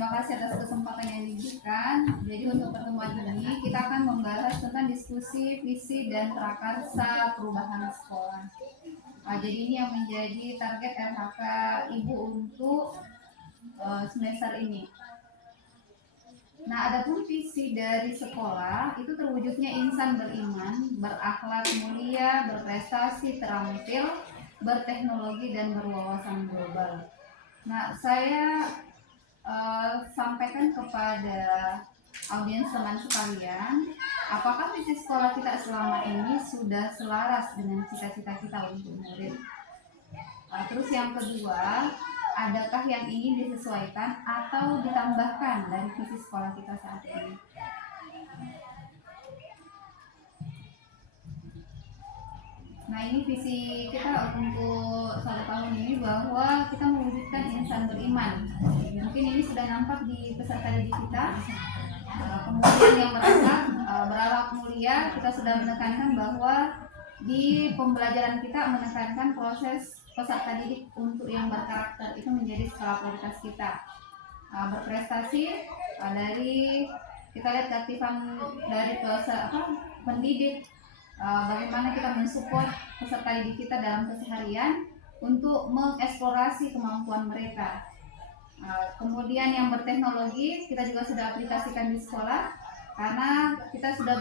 terima kasih atas kesempatan yang diberikan. Jadi untuk pertemuan ini kita akan membahas tentang diskusi visi dan prakarsa perubahan sekolah. Jadi ini yang menjadi target RHK Ibu untuk semester ini. Nah, adapun visi dari sekolah itu terwujudnya insan beriman, berakhlak mulia, berprestasi, terampil, berteknologi dan berwawasan global. Nah, saya sampaikan kepada audiens teman sekalian, apakah visi sekolah kita selama ini sudah selaras dengan cita-cita kita untuk murid? Terus yang kedua, adakah yang ingin disesuaikan atau ditambahkan dari visi sekolah kita saat ini? Nah, ini visi kita untuk 1 tahun ini, bahwa kita mewujudkan insan beriman. Mungkin ini sudah nampak di peserta didik kita. Kemudian yang berakhlak mulia, kita sudah menekankan bahwa di pembelajaran kita menekankan proses peserta didik untuk yang berkarakter itu menjadi skala prioritas kita. Berprestasi, dari kita lihat keaktifan dari pendidik, bagaimana kita mensupport peserta didik kita dalam keseharian untuk mengeksplorasi kemampuan mereka. Kemudian yang berteknologi kita juga sudah aplikasikan di sekolah, karena kita sudah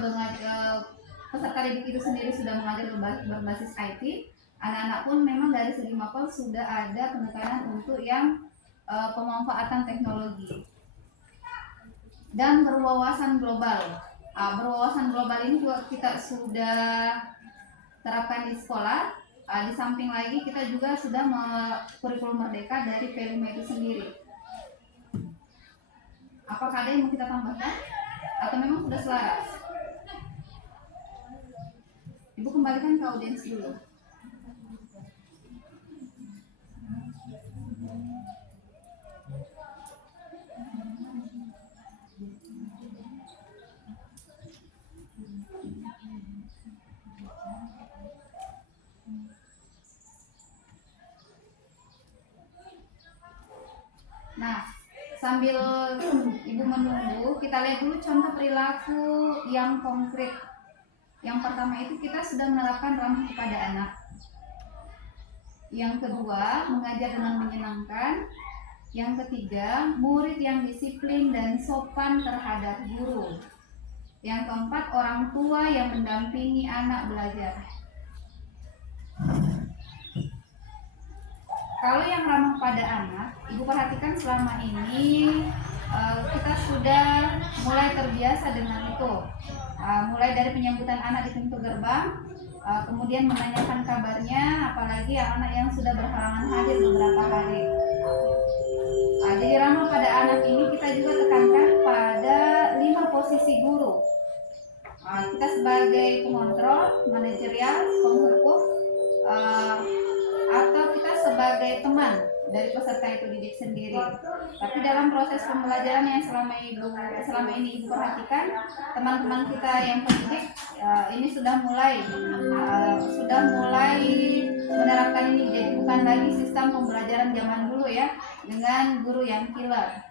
peserta didik itu sendiri sudah mengajar berbasis IT. Anak-anak pun memang dari segi mapel sudah ada penekanan untuk yang pemanfaatan teknologi dan berwawasan global. Berwawasan global ini juga kita sudah terapkan di sekolah. Di samping lagi kita juga sudah kurikulum merdeka dari PLM itu sendiri. Apakah ada yang mau kita tambahkan atau memang sudah selaras? Ibu kembalikan ke audiens dulu. Nah, sambil Ibu menunggu, kita lihat dulu contoh perilaku yang konkret. Yang pertama itu kita sudah menerapkan ramah kepada anak. Yang kedua, mengajar dengan menyenangkan. Yang ketiga, murid yang disiplin dan sopan terhadap guru. Yang keempat, orang tua yang mendampingi anak belajar. Kalau yang ramah pada anak, Ibu perhatikan selama ini kita sudah mulai terbiasa dengan itu. Mulai dari penyambutan anak di pintu gerbang, kemudian menanyakan kabarnya, apalagi anak yang sudah berhalangan hadir beberapa hari. Jadi ramah pada anak ini kita juga tekankan pada 5 posisi guru. Kita sebagai pengontrol, manajerial, penghukum, atau kita sebagai teman dari peserta itu didik sendiri. Tapi dalam proses pembelajaran yang selama ini Ibu perhatikan, teman-teman kita yang pendidik ini sudah mulai menerapkan ini. Jadi bukan lagi sistem pembelajaran zaman dulu ya, dengan guru yang killer.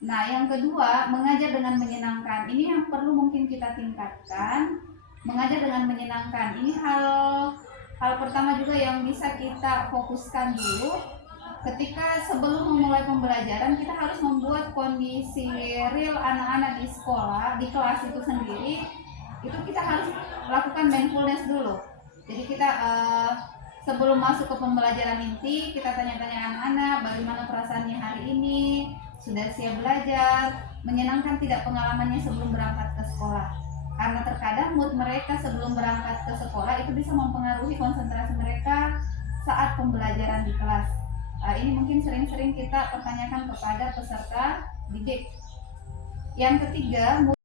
Nah, yang kedua, mengajar dengan menyenangkan. Ini yang perlu mungkin kita tingkatkan. Mengajar dengan menyenangkan. Ini hal pertama juga yang bisa kita fokuskan dulu. Ketika sebelum memulai pembelajaran, kita harus membuat kondisi real anak-anak di sekolah, di kelas itu sendiri. Itu kita harus lakukan mindfulness dulu. Jadi kita sebelum masuk ke pembelajaran inti, kita tanya-tanya anak-anak bagaimana perasaannya hari ini, sudah siap belajar, menyenangkan tidak pengalamannya sebelum berangkat ke sekolah. Karena terkadang mood mereka sebelum berangkat ke sekolah itu bisa mempengaruhi konsentrasi mereka saat pembelajaran di kelas. Ini mungkin sering-sering kita pertanyakan kepada peserta didik. Yang ketiga,